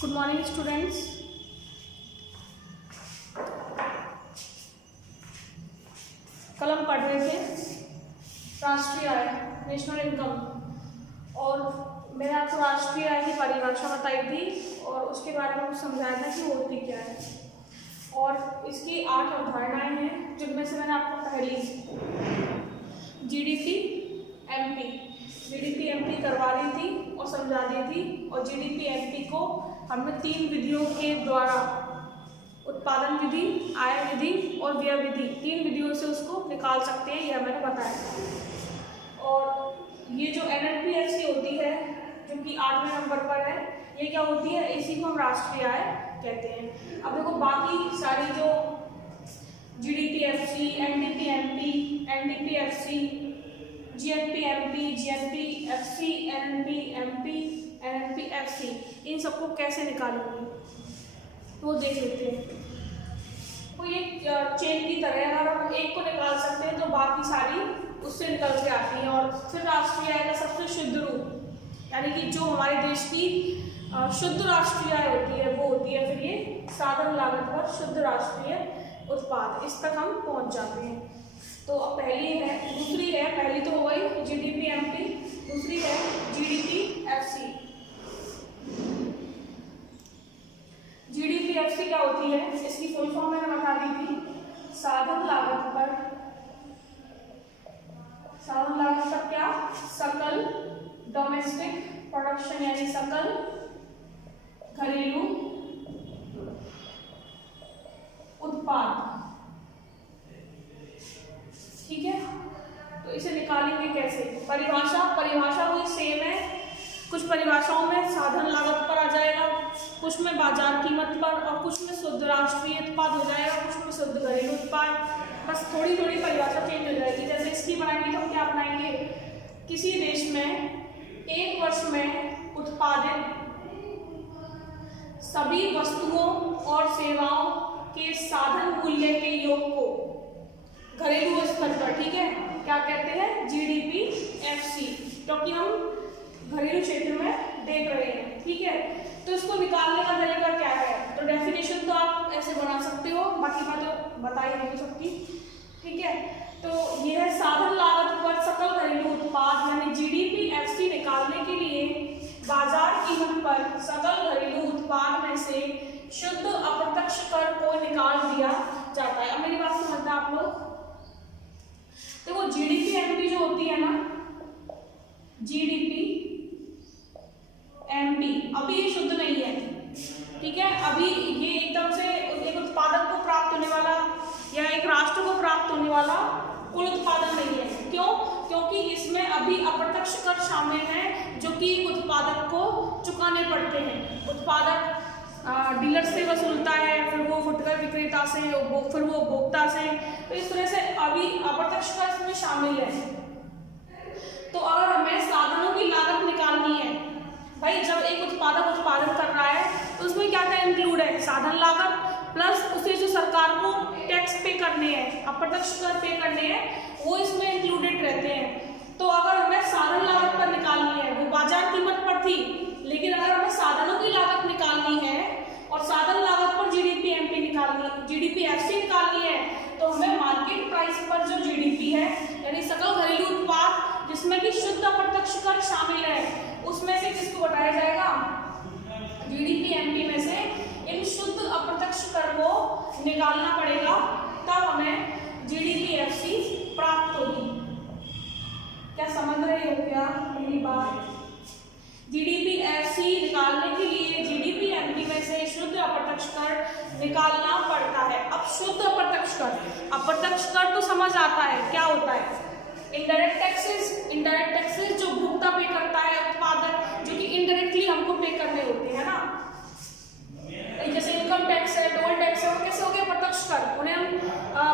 Good morning students. कल हम पढ़ रहे थे राष्ट्रीय आय, नेशनल इनकम, और मैंने आपको राष्ट्रीय आय की परिभाषा बताई थी और उसके बारे में कुछ समझाया था कि होती क्या है। और इसकी 8 अवधारणाएं हैं, जिनमें से मैंने आपको पहली जीडीपी एमपी करवा दी थी और समझा दी थी। और जीडीपी एमपी को हमने 3 विधियों के द्वारा, उत्पादन विधि, आय विधि और व्यय विधि, 3 विधियों से उसको निकाल सकते हैं, यह मैंने बताया। और ये जो एनएलपीएफसी होती है, जो कि 8वें नंबर पर है, ये क्या होती है? इसी को हम राष्ट्रीय आय कहते हैं। अब देखो बाकी सारी जो जीडीपीएफसी, एनडीपीएमपी, एनडीपीएफसी, जीएनपीएमपी, जीएनपीएफसी, एनएनपीएमपी, एनएनपीएफसी, इन सबको कैसे निकालेंगे वो देख लेते हैं। तो ये चेन की तरह है, अगर हम एक को निकाल सकते हैं तो बाकी सारी उससे निकल के आती हैं। और फिर राष्ट्रीय आय का सबसे शुद्ध रूप, यानी कि जो हमारे देश की शुद्ध राष्ट्रीय आय होती है, वो होती है फिर ये साधन लागत पर शुद्ध राष्ट्रीय उत्पाद। इस तक हम पहुंच जाते हैं। तो अब पहली है, दूसरी है, पहली तो हो गई जीडीपीएमपी, दूसरी है जीडीपीएफसी। जीडीपीएफसी क्या होती है? इसकी फुल फॉर्म मैंने बता दी थी, साधन लागत पर क्या? सकल डोमेस्टिक प्रोडक्शन, यानी सकल घरेलू उत्पाद। ठीक है, तो इसे निकालेंगे कैसे? परिभाषा वही सेम है। कुछ परिभाषाओं में साधन लागत पर आ जाएगा, कुछ में बाजार कीमत पर, और कुछ में शुद्ध राष्ट्रीय उत्पाद हो जाएगा, कुछ में शुद्ध घरेलू उत्पाद। बस थोड़ी थोड़ी परिभाषा चेंज हो जाएगी। जैसे इसकी बनाएंगे तो क्या बनाएंगे? किसी देश में एक वर्ष में उत्पादित सभी वस्तुओं और सेवाओं के साधन मूल्य के योग को घरेलू स्तर पर, ठीक है, क्या कहते हैं? जीडीपीएफसी, क्योंकि हम घरेलू क्षेत्र में देख रहे हैं। ठीक है, तो इसको निकालने का तरीका क्या है? तो डेफिनेशन तो आप ऐसे बना सकते हो, बाकी मैं तो बता ही नहीं सकती। ठीक है, तो यह है साधन लागत पर सकल घरेलू उत्पाद, यानी जीडीपीएफसी निकालने के लिए बाजार कीमत पर सकल घरेलू उत्पाद में से शुद्ध अप्रत्यक्ष कर को निकाल दिया जाता है। अब मेरी बात समझना आप लोग। तो वो जीडीपीएमपी जो होती है ना, जीडीपी एमपी, अभी ये शुद्ध नहीं है। ठीक है, अभी ये एकदम से एक उत्पादक को प्राप्त होने वाला या एक राष्ट्र को प्राप्त होने वाला कुल उत्पादन नहीं है। क्यों? क्योंकि इसमें अभी अप्रत्यक्ष कर शामिल है, जो कि एक उत्पादक को चुकाने पड़ते हैं। उत्पादक डीलर से वसूलता है, फिर वो फुटकर विक्रेता से, फिर वो उपभोक्ता से। तो इस तरह से अभी अप्रत्यक्ष कर इसमें शामिल है। तो अगर हमें साधनों की लागत निकालनी है, भाई जब एक उत्पादक उत्पादन कर रहा है तो उसमें क्या क्या इंक्लूड है? साधन लागत प्लस उसे जो सरकार को टैक्स पे करने हैं, अप्रत्यक्ष कर पे करने हैं, वो इसमें इंक्लूडेड रहते हैं। तो अगर हमें साधन लागत पर निकालनी है, वो बाजार कीमत पर थी, लेकिन अगर हमें साधनों की लागत निकालनी है और साधन लागत पर जीडीपीएमपी निकालनी, जीडीपीएफसी निकालनी है, तो हमें मार्केट प्राइस पर जो जीडीपी है, यानी सकल घरेलू उत्पाद, जिसमें कि शुद्ध अप्रत्यक्ष कर शामिल है, उसमें से किसको घटाया जाएगा? जीडीपीएमपी में से इन शुद्ध अप्रत्यक्ष कर को निकालना पड़ेगा, तब हमें जीडीपीएफसी प्राप्त होगी। क्या समझ रहे हो क्या मेरी बात? जीडीपीएफसी निकालने के लिए जीडीपीएमपी में से शुद्ध अप्रत्यक्ष कर निकालना पड़ता है। अब शुद्ध अप्रत्यक्ष कर तो समझ आता है क्या होता है? इनडायरेक्ट टैक्सेस जो भुगता पे करता है उत्पादक, जो कि इनडायरेक्टली हमको पे करने होते हैं ना, जैसे इनकम टैक्स है, टोल टैक्स है, वो कैसे हो गए? प्रत्यक्ष कर। उन्हें हम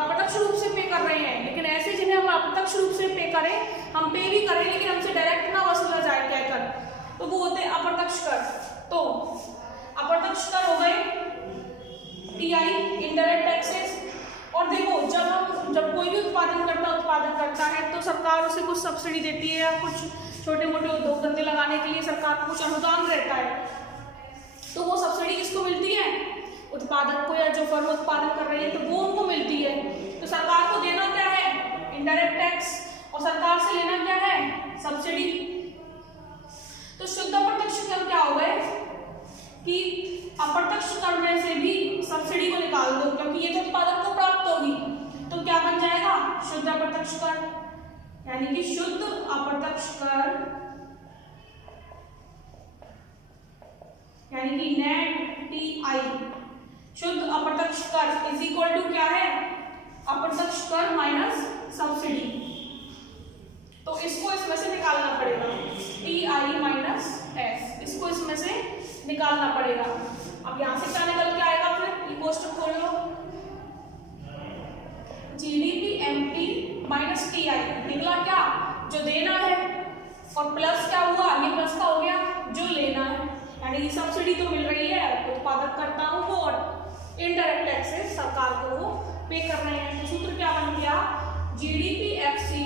प्रत्यक्ष रूप से पे कर रहे हैं, लेकिन ऐसे जिन्हें हम अप्रत्यक्ष रूप से पे करें, हम पे भी करें लेकिन हमसे डायरेक्ट ना वसूला जाए कहकर, तो वो होते हैं अप्रत्यक्ष कर। तो अप्रत्यक्ष कर हो गए टीआई, इनडायरेक्ट टैक्सेस। और देखो जब कोई भी उत्पादन करता है तो सरकार उसे कुछ सब्सिडी देती है, या कुछ छोटे मोटे उद्योग धंधे लगाने के लिए सरकार को कुछ अनुदान रहता है। तो वो सब्सिडी किसको मिलती है? उत्पादक को, या जो फर्म उत्पादन कर रही है तो वो उनको मिलती है। तो सरकार को देना क्या है? इनडायरेक्ट टैक्स, और सरकार से लेना क्या है? सब्सिडी। तो शुद्ध अप्रत्यक्ष कर क्या हो गए कि अप्रत्यक्ष कर में से भी सब्सिडी को निकाल दो, क्योंकि ये तो उत्पादक को प्राप्त होगी, तो क्या बन जाएगा? शुद्ध अप्रत्यक्ष कर, यानी कि शुद्ध अप्रत्यक्ष कर यानी कि नेट टीआई, शुद्ध अप्रत्यक्ष कर इज इक्वल टू क्या है? अप्रत्यक्ष कर माइनस सब्सिडी। तो इसको इसमें से निकालना पड़ेगा, टीआई माइनस एस, इसको इसमें से निकालना पड़ेगा। अब यहां से क्या निकल के आएगा? फिर ये कोष्टक खोल लो, जीडीपी एमपी माइनस टीआई निकला क्या? जो देना है, और प्लस क्या हुआ? ये प्लस का हो गया जो लेना है, यानी कि सब्सिडी तो मिल रही है, उत्पादक करता हूं वो, और इनडायरेक्ट टैक्सेस सरकार को वो पे कर रहे हैं। तो सूत्र क्या बन गया? GDP FC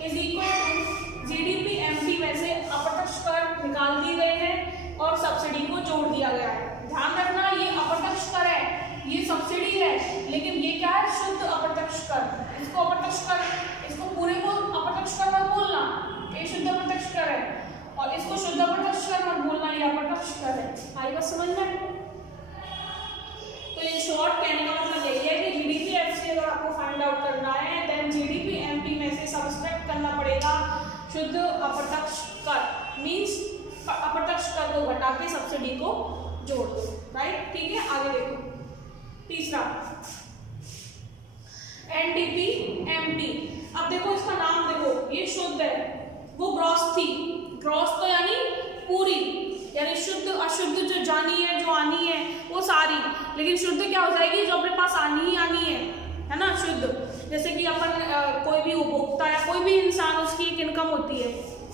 is equal to GDP MP में से अप्रत्यक्ष कर निकाल दिए गए हैं और सब्सिडी को जोड़ दिया गया है। ध्यान रखना, ये अप्रत्यक्ष कर है, ये सब्सिडी है, लेकिन ये क्या है? शुद्ध अप्रत्यक्ष कर। इसको अप्रत्यक्ष कर, इसको पूरे को अप्रत्यक्ष कर मत बोलना, ये शुद्ध अप्रत्यक्ष कर है, और इसको शुद्ध अप्रत्यक्ष कर मत बोलना, ये अप्रत्यक्ष कर है। आई बात समझ में? तो इन शॉर्ट कहने का मतलब यही है कि जीडीपी एफसी अगर आपको फाइंड आउट करना है, देन जीडीपी एमपी में से सब्सट्रैक्ट करना पड़ेगा शुद्ध अप्रत्यक्ष कर, मींस अप्रत्यक्ष कर को घटा के सब्सिडी को जोड़ दो, राइट? ठीक है, आगे देखो तीसरा एनडीपी एमपी। अब देखो इसका नाम देखो, ये शुद्ध है, वो ग्रॉस थी, ग्रॉस तो यानी पूरी, यानी शुद्ध अशुद्ध जो जानी है, जो आनी है वो सारी, लेकिन शुद्ध क्या हो जाएगी? जो अपने पास आनी ही आनी है ना, शुद्ध। जैसे कि अपन कोई भी उपभोक्ता या कोई भी इंसान, उसकी एक इनकम होती है,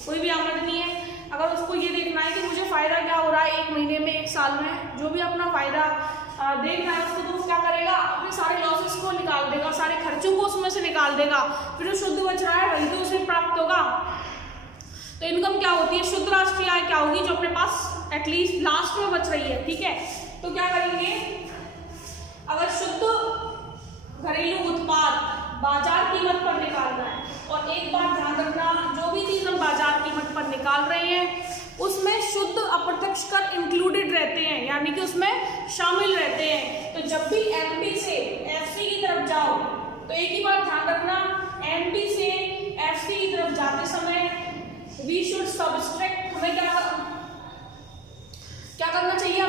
कोई भी आमदनी है, अगर उसको ये देखना है कि मुझे फायदा क्या हो रहा है एक महीने में, एक साल में, जो भी अपना फायदा देखना है उसको, तो क्या करेगा? अपने सारे लॉसेस को निकाल देगा, सारे खर्चों को उसमें से निकाल देगा, फिर जो शुद्ध बच रहा है वही तो उसे प्राप्त होगा। तो इनकम क्या होती है? शुद्ध राष्ट्रीय आय क्या होगी? जो अपने पास एटलीस्ट लास्ट में बच रही है, ठीक है? तो क्या करेंगे? अगर शुद्ध घरेलू उत्पाद बाजार कीमत पर निकालना है, और एक बात ध्यान रखना, जो भी चीज हम बाजार कीमत पर निकाल रहे हैं उसमें शुद्ध अप्रत्यक्ष कर इंक्लूडेड रहते हैं, यानी कि उसमें शामिल रहते हैं। तो जब भी एमपी से एफसी की तरफ जाओ, तो एक ही बात ध्यान रखना, एमपी से एफसी की तरफ जाते समय वी शुड सब्सट्रैक्ट, हमें क्या करना चाहिए?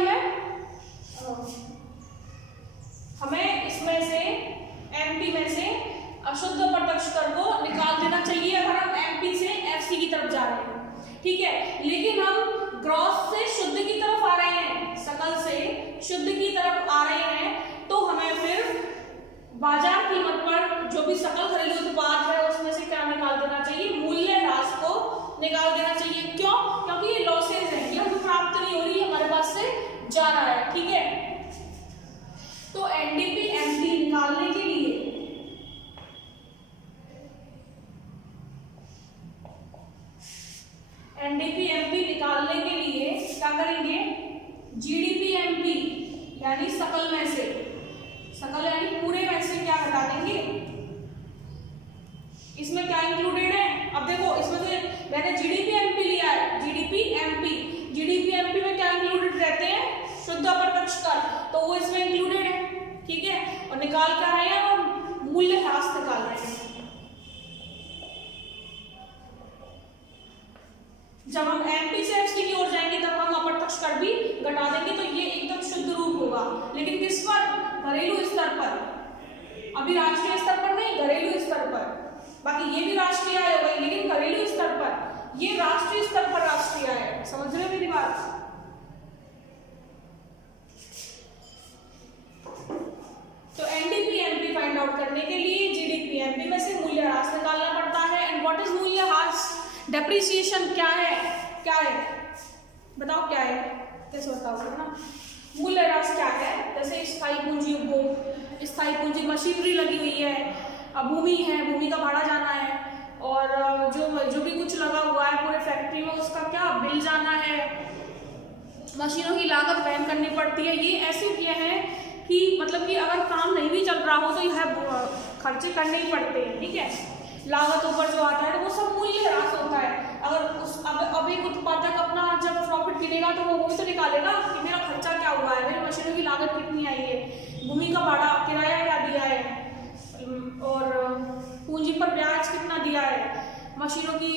हमें इसमें से एमपी में से अशुद्ध अप्रत्यक्ष कर को निकाल देना चाहिए अगर हम एमपी से एफसी की तरफ जा रहे हैं, ठीक है? लेकिन हम ग्रॉस से शुद्ध की तरफ आ रहे हैं, सकल से शुद्ध की तरफ आ रहे हैं, तो हमें फिर बाजार कीमत पर जो भी सकल घरेलू उत्पाद है उसमें से क्या निकाल देना चाहिए? मूल्य ह्रास को निकाल देना चाहिए। क्यों? क्योंकि ये लॉसेज है, ये हमें प्राप्त नहीं हो रही है, हमारे पास से जा रहा है, ठीक है? तो एनडीपी एमपी निकालने के लिए क्या करेंगे? जीडीपी एमपी यानी सकल में से, सकल यानी पूरे में से क्या हटा देंगे? इसमें क्या इंक्लूडेड है? अब देखो, इसमें से मैंने जीडीपी एमपी लिया है, जीडीपी एमपी में क्या इंक्लूडेड रहते हैं? शुद्ध अप्रत्यक्ष कर, तो वो इसमें इंक्लूडेड है, ठीक है? और निकाल क्या रहे हैं हम? मूल्य ह्रास निकाल रहे हैं। जब हम एमपी से एफसी की ओर जाएंगे तब हम अप्रत्यक्ष कर भी घटा देंगे, तो ये एकदम शुद्ध रूप होगा। लेकिन किस पर? घरेलू स्तर पर, अभी राष्ट्रीय स्तर पर नहीं, घरेलू स्तर पर। बाकी ये भी राष्ट्रीय आय हो गई, लेकिन घरेलू स्तर पर, ये राष्ट्रीय स्तर पर राष्ट्रीय आय। समझ रहे हो मेरी बात? तो एनडीपी एमपी फाइंड आउट करने के लिए जीडीपी एमपी में से मूल्य ह्रास निकालना पड़ता है। एंड व्हाट इज मूल्य ह्रास? डेप्रिसिएशन क्या है? क्या है बताओ, क्या है? कैसे बताओगे ना? मूल्य ह्रास क्या है? जैसे स्थायी पूंजी उपभोग, स्थायी पूंजी मशीनरी लगी हुई है, भूमि है, भूमि का भाड़ा जाना है, और जो भी कुछ लगा हुआ है पूरे फैक्ट्री में उसका क्या बिल जाना है, मशीनों की लागत वहन करनी पड़ती है। ये ऐसे किए हैं कि मतलब कि अगर काम नहीं भी चल रहा हो तो यह खर्चे करने ही पड़ते हैं, ठीक है। लागत ऊपर जो आता है तो वो सब मूल्य ह्रास होता है। अगर उस अब एक उत्पादक अपना जब प्रॉफिट गिनेगा तो वो भी तो निकालेगा कि मेरा खर्चा क्या हुआ है, मेरी मशीनों की लागत कितनी आई है, भूमि का भाड़ा किराया क्या दिया है, और पूंजी पर ब्याज कितना दिया है, मशीनों पे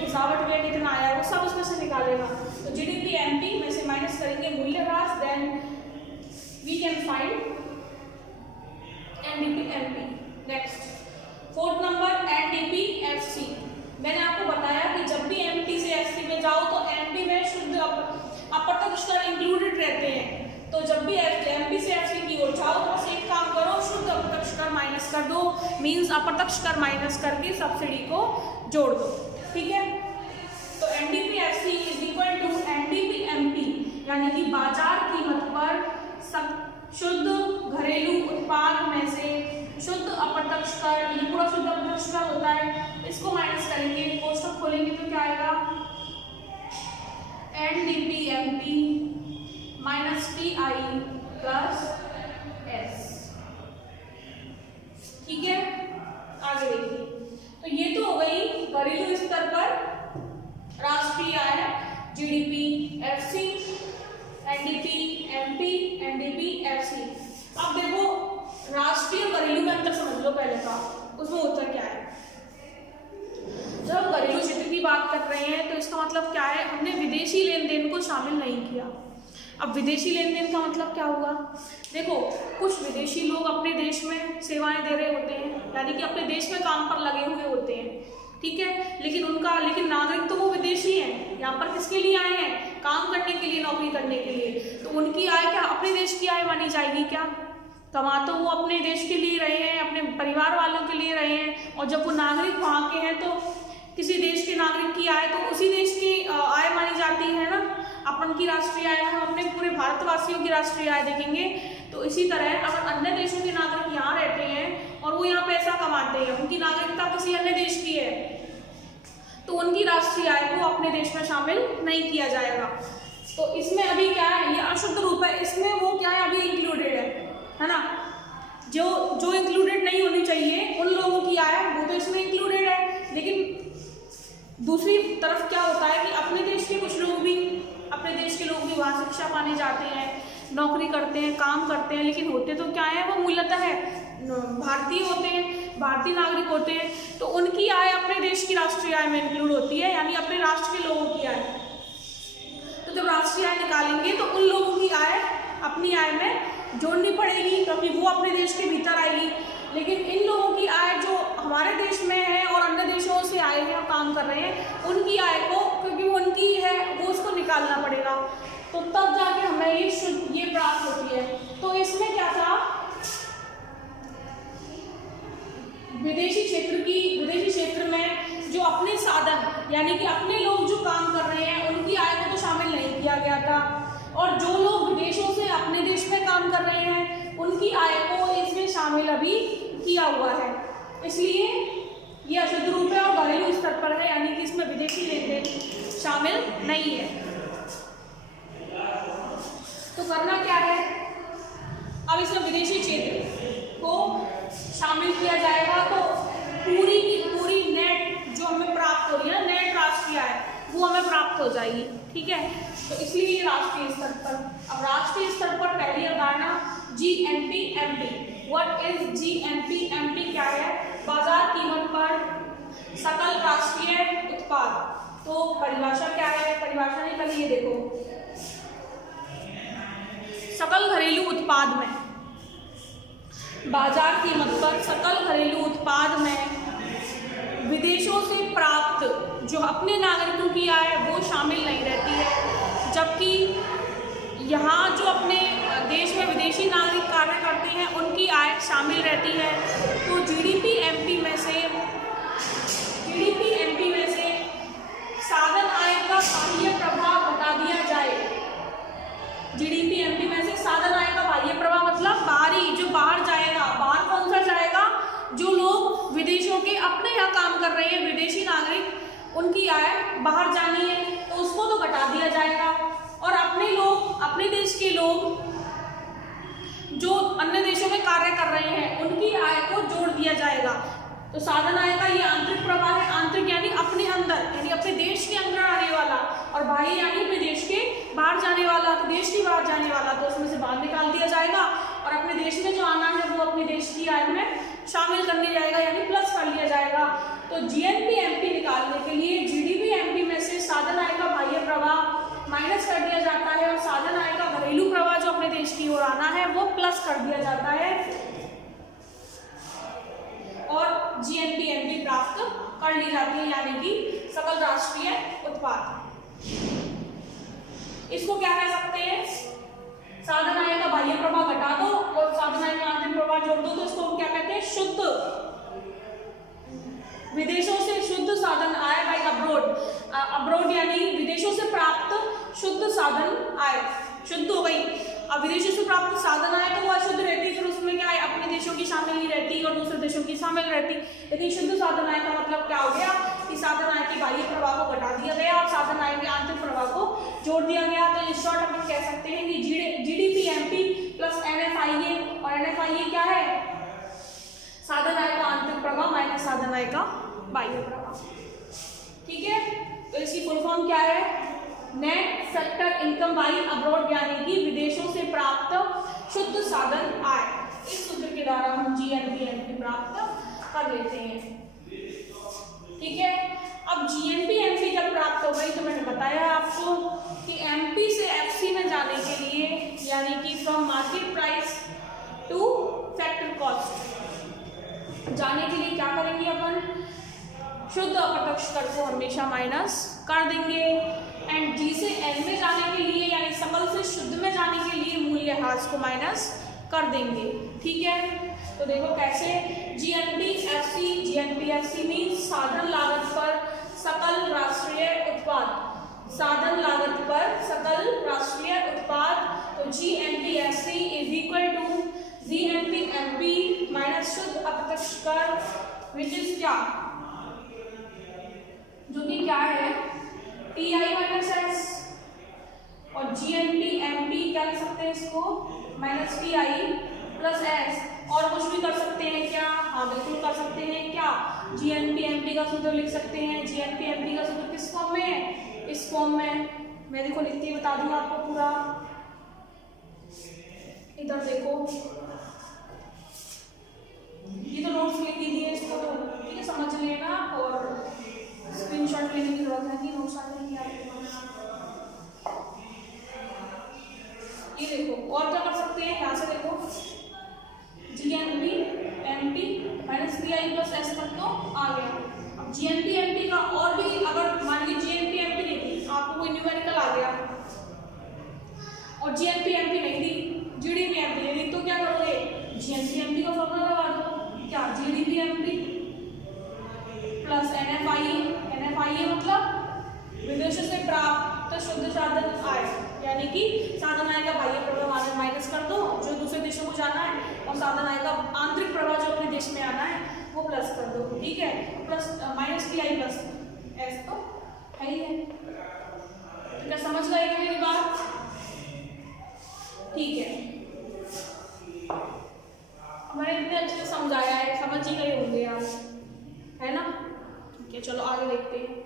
गिरावट व्यय कितना आया है, वो सब उसमें से निकालेगा। तो जीडीपी एमपी में से माइनस करेंगे मूल्य ह्रास, then we can find NDP MP. Next 4th number NDP FC. मैंने आपको बताया कि जब भी एमपी से एफसी में जाओ तो एमपी में शुद्ध अप्रत्यक्ष कर इंक्लूडेड रहते हैं। तो जब भी एमपी से एफसी की ओर जाओ तो बस एक काम करो, शुद्ध अप्रत्यक्ष कर माइनस कर दो, मींस अप्रत्यक्ष कर माइनस करके सब्सिडी को जोड़ दो, ठीक है। तो NDP FC is equal to NDP MP, यानी कि बाजार कीमत पर शुद्ध घरेलू उत्पाद में से शुद्ध अप्रत्यक्ष कर, ये पूरा शुद्ध अप्रत्यक्ष कर होता है, इसको माइनस करेंगे, कोष्ठक खोलेंगे तो क्या आएगा, NDP MP minus TI plus S, ठीक है। आगे देखिए, तो ये तो हो गई घरेलू स्तर पर राष्ट्रीय आय, GDP, FC, NDP, MP, NDP, FC. अब देखो राष्ट्रीय और घरेलू में अंतर समझ लो पहले का, उसमें उत्तर क्या है। जब हम घरेलू क्षेत्र की बात कर रहे हैं तो इसका मतलब क्या है, हमने विदेशी लेन देन को शामिल नहीं किया। अब विदेशी लेन देन का मतलब क्या हुआ, देखो कुछ विदेशी लोग अपने देश में सेवाएं दे रहे होते हैं, यानी कि अपने देश में काम पर लगे हुए होते हैं, ठीक है, लेकिन नागरिक तो वो विदेशी हैं, यहाँ पर किसके लिए आए हैं, काम करने के लिए, नौकरी करने के लिए। तो उनकी आय क्या अपने देश की आय मानी जाएगी क्या, कमा तो वो अपने देश के लिए रहे हैं, अपने परिवार वालों के लिए रहे हैं, और जब वो नागरिक वहाँ के हैं तो किसी देश के नागरिक की आय तो उसी देश की आय मानी जाती है ना। अपन की राष्ट्रीय आय हम अपने पूरे भारतवासियों की राष्ट्रीय आय देखेंगे। तो इसी तरह अगर अन्य देशों के नागरिक यहाँ रहते हैं और वो यहाँ पैसा कमाते हैं, उनकी नागरिकता किसी अन्य देश की है, तो उनकी राष्ट्रीय आय को अपने देश में शामिल नहीं किया जाएगा। तो इसमें अभी क्या है, ये अशुद्ध रूप है, इसमें वो क्या है, अभी इंक्लूडेड है ना। जो इंक्लूडेड नहीं होनी चाहिए उन लोगों की आय वो तो इसमें इंक्लूडेड है, लेकिन दूसरी तरफ क्या होता है कि अपने देश के कुछ लोग भी, अपने देश के लोग भी वहाँ शिक्षा पाने जाते हैं, नौकरी करते हैं, काम करते हैं, लेकिन होते तो क्या है, वो मूलतः है भारतीय होते हैं, भारतीय नागरिक होते हैं। तो उनकी आय अपने देश की राष्ट्रीय आय में इंक्लूड होती है, यानी अपने राष्ट्र के लोगों की आय। तो जब राष्ट्रीय आय निकालेंगे तो उन लोगों की आय अपनी आय में जोड़नी पड़ेगी, क्योंकि वो अपने देश के भीतर आएगी। लेकिन इन लोगों की आय जो हमारे देश में है और अन्य देशों से आए हैं और काम कर रहे हैं, उनकी आय को, क्योंकि वो उनकी है, वो उसको निकालना पड़ेगा, तो तब जाके हमें ये प्राप्त होती है। तो इसमें क्या था, विदेशी क्षेत्र में जो अपने साधन, यानी कि अपने लोग जो काम कर रहे हैं, उनकी आय को तो शामिल नहीं किया गया था, और जो लोग विदेशों से अपने देश में काम कर रहे हैं उनकी आय को इसमें शामिल अभी किया हुआ है। इसलिए ये अशुद्ध रूप है और घरेलू स्तर पर है, यानी कि इसमें विदेशी लेन देन शामिल नहीं है। तो करना क्या है, अब इसमें विदेशी क्षेत्र को शामिल किया जाएगा, तो पूरी की पूरी नेट जो हमें प्राप्त हो रही है, नेट राष्ट्रीय आय, वो हमें प्राप्त हो जाएगी, ठीक है। तो इसलिए राष्ट्रीय स्तर पर, अब राष्ट्रीय स्तर पर पहली अवधारणा GNP MP. What is GNP MP, क्या है, बाजार कीमत पर सकल राष्ट्रीय उत्पाद। तो परिभाषा क्या है, परिभाषा नहीं, पहले ये देखो, सकल घरेलू उत्पाद में, बाजार कीमत पर सकल घरेलू उत्पाद में विदेशों से प्राप्त जो अपने नागरिकों की आय वो शामिल नहीं रहती है, जबकि यहाँ जो अपने देश में विदेशी नागरिक कार्य करते हैं उनकी आय शामिल रहती है। तो जीडीपी एमपी में से साधन आय का बाह्य प्रभाव बता दिया जाए। जीडीपी एमपी में से साधन आय का बाह्य प्रभाव मतलब बाहरी, जो बाहर जाएगा, बाहर कौन सा जाएगा, जो लोग विदेशों के अपने यहाँ काम कर रहे हैं, विदेशी नागरिक, उनकी आय बाहर जानी है तो उसको तो घटा दिया जाएगा, और अपने उनकी आय को जोड़ दिया जाएगा। तो साधन आय का ये आंतरिक प्रवाह है, आंतरिक यानी अपने अंदर, यानी अपने देश के अंदर आने वाला, और बाह्य यानी अपने देश के बाहर जाने वाला। तो देश के बाहर जाने वाला तो उसमें से बाहर निकाल दिया जाएगा, और अपने देश में जो आना है वो अपने देश की आय में शामिल कर लिया जाएगा, यानी प्लस कर लिया जाएगा। तो जीएनपी एमपी निकालने के लिए जीडीपी एमपी में से साधन आय का बाह्य प्रवाह माइनस कर दिया जाता है, और साधन आय का घरेलू प्रवाह जो अपने देश की ओर आना है वो प्लस कर दिया जाता है, और जीएनपी एमपी प्राप्त कर ली जाती है, यानी कि सकल राष्ट्रीय उत्पाद। इसको क्या कह सकते हैं, साधन आय का बाह्य प्रवाह घटा दो और साधन आय का आंतरिक प्रवाह जोड़ दो, तो इसको हम क्या कहते हैं, शुद्ध विदेशों से शुद्ध साधन आय बाय अब्रोड यानी विदेशों से प्राप्त शुद्ध साधन आय शुद्ध हो गई। अब विदेशों से प्राप्त साधन आय तो वो अशुद्ध रहती, फिर उसमें क्या है, अपने देशों की शामिल नहीं रहती और दूसरे देशों की शामिल रहती। लेकिन शुद्ध साधन आय का मतलब क्या हो गया कि साधन आय के बाह्य प्रवाह को घटा दिया गया और साधन आय के आंतरिक प्रवाह को जोड़ दिया गया। तो इन शॉर्ट हम कह सकते हैं कि जीडीपी एमपी प्लस एनएफआईए, और एनएफआईए क्या है, साधन आय का आंतरिक प्रवाह माइनस साधन आय का बाह्य प्रवाह। ठीक है, तो इसकी फुल फॉर्म क्या है, net factor income by abroad, यानी कि विदेशों से प्राप्त शुद्ध साधन आय। इस सूत्र के द्वारा हम जीएनपी एमपी प्राप्त कर लेते हैं। ठीक है, अब जीएनपी एमपी जब प्राप्त हो गई तो मैंने बताया आपको कि एमपी से एफसी में जाने के लिए, यानी कि from market price two factor cost जाने के लिए क्या करेंगे अपन, शुद्ध अप्रत्यक्ष कर को हमेशा माइनस कर देंगे, एंड जी से एन में जाने के लिए यानी सकल से शुद्ध में जाने के लिए मूल्यह्रास को माइनस कर देंगे। ठीक है, तो देखो कैसे, जीएनपी एफसी मीन्स साधन लागत पर सकल राष्ट्रीय उत्पाद, साधन लागत पर सकल राष्ट्रीय उत्पाद। तो GNP FC is equal to GNP MP minus शुद्ध अप्रत्यक्ष कर, विच इज क्या, जो कि क्या है, टी आई माइनस एस, और जीएनपी एमपी क्या लिख सकते हैं इसको, minus T I plus S. और कुछ भी कर सकते हैं क्या, हाँ बिल्कुल कर सकते हैं, क्या, जीएनपी एमपी का सूत्र लिख सकते हैं। जीएनपी एमपी का सूत्र किस फॉर्म में है, इस फॉर्म में। मैं देखो लिखती बता दूंगा आपको पूरा, इधर देखो, ये तो नोट्स लिख दीजिए इसको, तो ठीक है समझ लेना, और स्क्रीनशॉट लेने की जरूरत है, नोट्स आने की आपके पास। ये देखो, और क्या कर सकते हैं, यहाँ से देखो, GNP MP minus T I plus S तक तो आ गया। अब जीएनपी एमपी का और भी, अगर मान लीजिए जीएनपी एमपी नहीं दी, आपको कोई न्यूमेरिकल आ गया और जीएनपी एमपी नहीं दी, जीडीपी एमपी नहीं दी, तो क्या करोगे, जीएनपी एमपी का फॉर्मूला लगा दो, क्या, जीडीपी एमपी प्लस एनएफआईए मतलब विदेशों से प्राप्त शुद्ध साधन आय, यानी कि साधन आय का बाह्य प्रवाह माइनस कर दो जो दूसरे देशों को जाना है, और साधन आय का आंतरिक प्रवाह जो अपने देश में आना है वो प्लस कर दो। ठीक है, plus minus T I plus S तो है ही है। तो क्या समझ गए मेरी बात, ठीक है, मैंने इतने अच्छे से समझाया है, समझ ही गए होंगे आप, है ना। ठीक है, चलो आगे देखते हैं।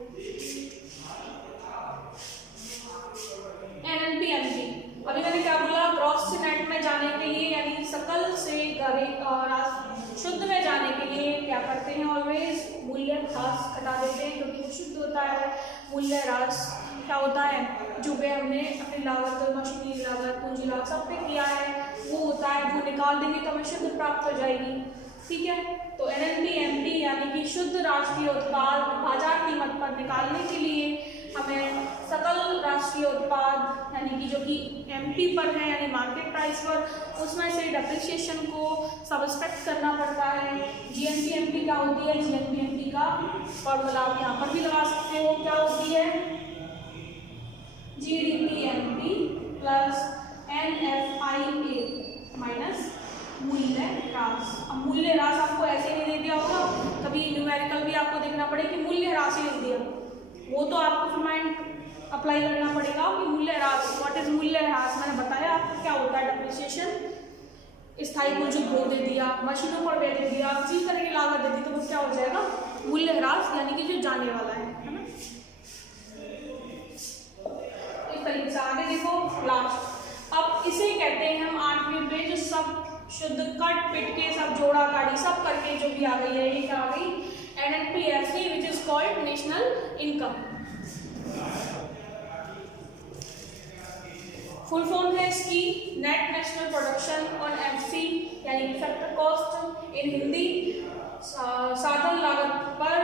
एनएलपी एमपी, अभी मैंने क्या बोला, ग्रॉस से नेट में जाने के लिए यानी सकल से शुद्ध में जाने के लिए क्या करते हैं, ऑलवेज मूल्यह्रास घटा देते हैं, क्योंकि वो शुद्ध होता है। मूल्यह्रास क्या होता है, जो भी हमने अपनी लागत, मशीनरी लागत, पूंजी लागत सब पे किया है वो होता है, वो निकाल देंगे तो हमें शुद्ध प्राप्त हो जाएगी। ठीक है, तो एनएलपी एमपी यानी कि शुद्ध राष्ट्रीय उत्पाद बाजार कीमत पर निकालने के लिए हमें सकल राष्ट्रीय उत्पाद यानी कि जो कि एमपी पर है यानी मार्केट प्राइस पर, उसमें से डेप्रिसिएशन को सब्सट्रैक्ट करना पड़ता है। जीएनपी एमपी क्या होती है, जीएनपी एमपी का फॉर्मूला आप यहाँ पर भी लगा सकते हो, क्या होती है, GDP MP plus NFIA minus मूल्यह्रास। अब मूल्यह्रास आपको ऐसे नहीं दे दिया होगा, कभी न्यूमेरिकल भी आपको देखना पड़े कि मूल्यह्रास ही लिख दिया, वो तो आपको फिर माइंड अप्लाई करना पड़ेगा कि मूल्यह्रास, व्हाट इज मूल्यह्रास। मैंने बताया आपको क्या होता है, डेप्रिसिएशन स्थायी मूल्य बोर्ड दे दिया, मशीनों पर व्यय दे दिया, किसी तरह की लागत दे दी, तो वो क्या हो जाएगा, मूल्यह्रास, यानी कि जो जाने वाला है ना। इस तरीके से आगे देखो लास्ट, अब इसे कहते हैं हम 8वीं पे जो सब शुद्ध कट पिट के सब जोड़ा काटी सब करके जो भी आ गई है, ये क्या आ गई, NNPFC which is called national income. Full form है इसकी net national production on FC, यानी फैक्टर कॉस्ट इन हिंदी, साधन लागत पर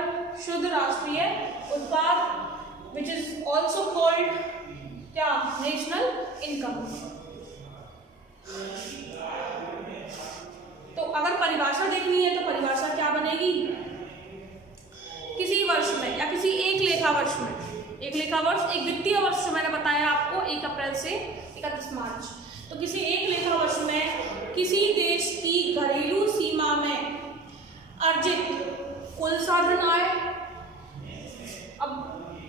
शुद्ध राष्ट्रीय उत्पाद, विच इज ऑल्सो कॉल्ड क्या, नेशनल इनकम। तो अगर परिभाषा देखनी है तो परिभाषा क्या बनेगी, किसी वर्ष में या किसी एक लेखा वर्ष में, एक लेखा वर्ष एक वित्तीय वर्ष मैंने बताया आपको 1 अप्रैल से 31 मार्च, तो किसी एक लेखा वर्ष में किसी देश की घरेलू सीमा में अर्जित कुल साधन आय, अब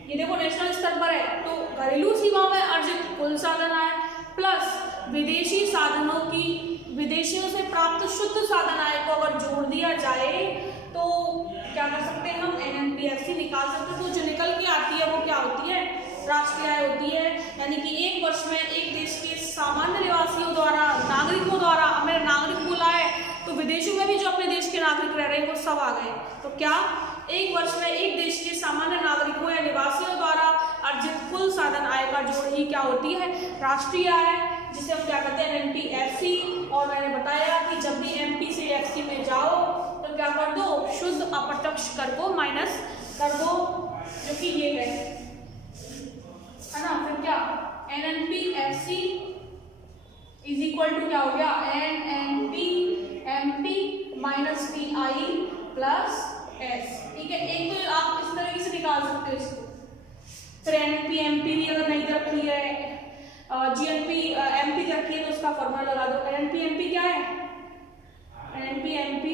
ये देखो नेशनल स्तर पर है तो घरेलू सीमा में अर्जित कुल साधन आय प्लस विदेशी साधनों की, विदेशियों से प्राप्त शुद्ध साधन आय को अगर जोड़ दिया जाए तो क्या कर सकते हैं हम, NNPFC निकाल सकते हैं। तो जो निकल के आती है वो क्या होती है, राष्ट्रीय आय होती है, यानी कि एक वर्ष में एक देश के सामान्य निवासियों द्वारा, नागरिकों द्वारा, हमें नागरिक बोला है तो विदेशों में भी जो अपने देश के नागरिक रह रहे हैं वो सब आ गए, तो क्या एक वर्ष में एक देश के सामान्य नागरिकों या निवासियों द्वारा अर्जित कुल साधन आय का जोड़ ही क्या होती है, राष्ट्रीय आय, जिसे हम क्या कहते हैं, NNPFC। और मैंने बताया कि जब भी MP से FC में जाओ तो क्या कर दो, शुद्ध अप्रत्यक्ष कर को माइनस कर दो, जो कि ये है ना, फिर क्या NNPFC इज इक्वल टू क्या हो गया, NNPMP minus PI plus S, ठीक है। एक तो आप इस तरीके से निकाल सकते हो इसको, फिर NNPMP भी अगर नहीं रखी है, GNP MP रखी है तो उसका फॉर्मूला लगा दो। NNPMP क्या है, NNPMP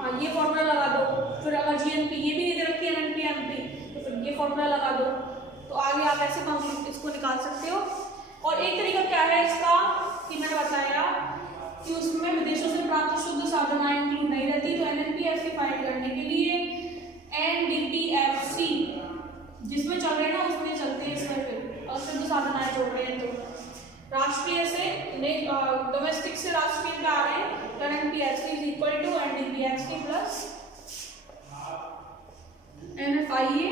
हाँ ये फॉर्मूला लगा दो, फिर अगर GNP ये भी नहीं दे रखी है NNPMP तो फिर ये फॉर्मूला लगा दो, तो आगे आप ऐसे इसको निकाल सकते हो। और एक तरीका क्या है इसका कि मैंने बताया कि उसमें विदेशों से प्राप्त शुद्ध साधन आय इंक्लूड नहीं रहती, तो NNPFC फाइंड करने के लिए NDPFC जिसमें चल रहे हैं ना उसमें चलते हैं, इसमें फिर और शुद्ध साधन आय जोड़ रहे हैं, तो राष्ट्रीय से डोमेस्टिक से राष्ट्रीय का आ रहे हैं, तो NNPFC is equal to NDPFC plus NFIA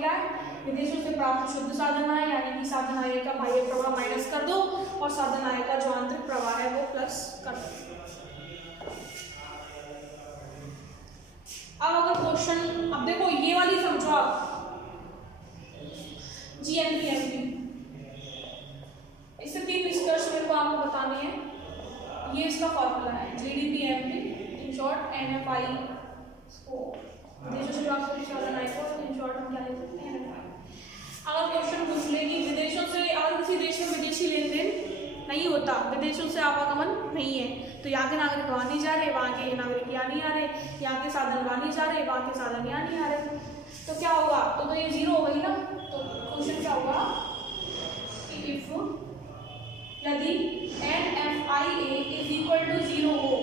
क्या है, विदेशों से प्राप्त शुद्ध साधन आय, यानी कि साधन आय का बाह्य प्रवाह माइनस कर दो और साधन आय का जो आंतरिक प्रवाह है वो प्लस कर दो। अब अगर क्वेश्चन, अब देखो ये वाली समझो आप, GNPMP, इससे 3 निष्कर्ष मेरे को आपको बताने हैं। ये इसका फॉर्मूला है GDPMP, इन शॉर्ट NFI को विदेशों से प्राप्त साधन आय को इन शॉर्ट हम क्या लिख सकते हैं, NFI। अगर क्वेश्चन पूछ ले कि विदेशों से, अगर किसी देश में विदेशी लेन देन नहीं होता, विदेशों से आवागमन नहीं है, तो यहाँ के नागरिक वहाँ नहीं जा रहे, वहाँ के नागरिक यहाँ नहीं आ रहे, यहाँ के साधन वहाँ नहीं जा रहे, वहाँ के साधन यहाँ नहीं आ रहे, तो क्या होगा, तो ये 0 हो गई ना। तो क्वेश्चन क्या होगा कि इफ यदि NFIA इज इक्वल टू 0 हो,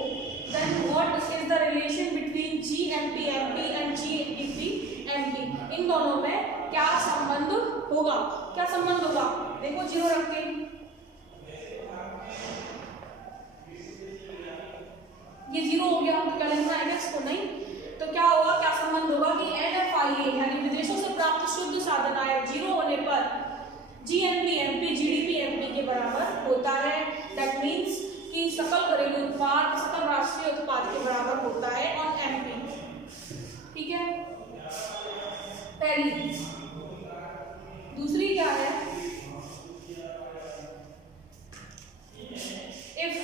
then what is the relation between GNPMP and GDPMP, इन दोनों में क्या संबंध होगा, क्या संबंध होगा, देखो 0 रख के, ये 0 हो गया, हम क्या लिखना है इसको नहीं, तो क्या होगा, क्या संबंध होगा कि NFIA यानी विदेशों से प्राप्त शुद्ध साधन आय 0 होने पर GNPMP GDPMP के बराबर होता है। दैट मीन्स कि सकल घरेलू उत्पाद सकल राष्ट्रीय उत्पाद के बराबर होता है ऑन MP, ठीक है, पहली। दूसरी क्या है, if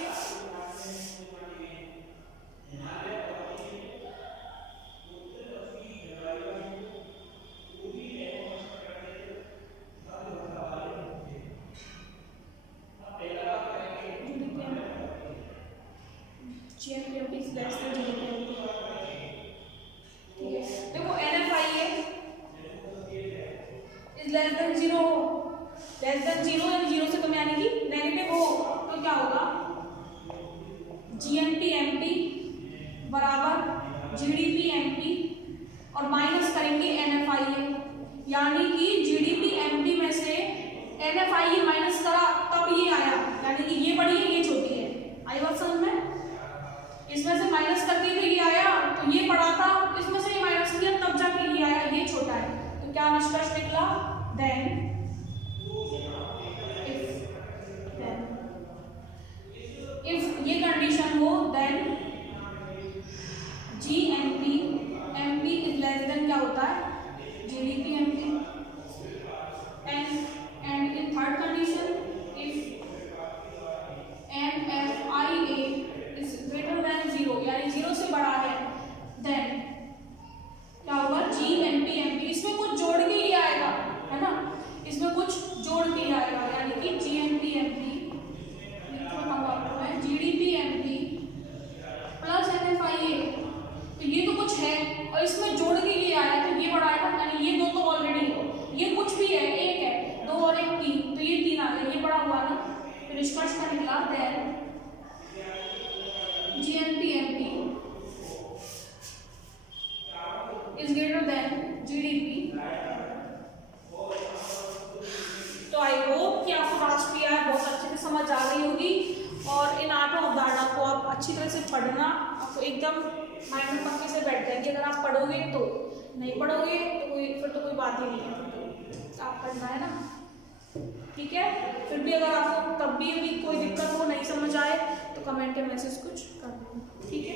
GNPMP is less than GDPMP, ठीक है। देखो NFIA लेस देन 0 यानी 0 से कम यानी कि नेगेटिव हो, तो क्या होगा GNP/MP बराबर GDP/MP और माइनस करेंगे NFIA, यानी कि GDP/MP में से NFIA माइनस करा तब ये आया, यानी कि ये बड़ी है ये छोटी है। आई बात समझ में? इसमें से माइनस करके तो ये आया, तो ये बड़ा था, इसमें से ये माइनस किया तब जाके ये आया, ये छोटा है। तो क्या निष्कर्ष निकला? देन इफ ये कंडीशन हो then GNP/MP is less than क्या होता है GDP/MP, and in third condition if NFIA is greater than 0 यानी 0 से बड़ा है, then क्या होगा GNP/MP, इसमें कुछ जोड़ के ही आएगा, है ना, इसमें कुछ जोड़ के ही आएगा, यानी कि GNP/MP GDP/MP प्लस NFIA, तो ये तो कुछ है और इसमें जोड़ के ये आया तो ये बड़ा आएगा, यानी ये दो तो ऑलरेडी है, ये कुछ भी है, एक है, दो और एक तीन, तो ये तीन आ गया, ये बड़ा हुआ ना। तो निष्कर्ष का निकला then GNP/MP is greater than GDP। तो आई होप कि आपको राष्ट्रीय आय बहुत अच्छे से समझ आ गई होगी और इन 8 अवधारणा को आप अच्छी तरह से पढ़ना, आपको एकदम माइंड में पक्के से बैठ जाएंगे। अगर आप पढ़ोगे तो, नहीं पढ़ोगे तो फिर तो कोई बात ही नहीं है, आप पढ़ना है ना, ठीक है। फिर भी अगर आपको तब भी अभी कोई दिक्कत हो, नहीं समझ आए, तो कमेंट या मैसेज कुछ कर देना, ठीक है।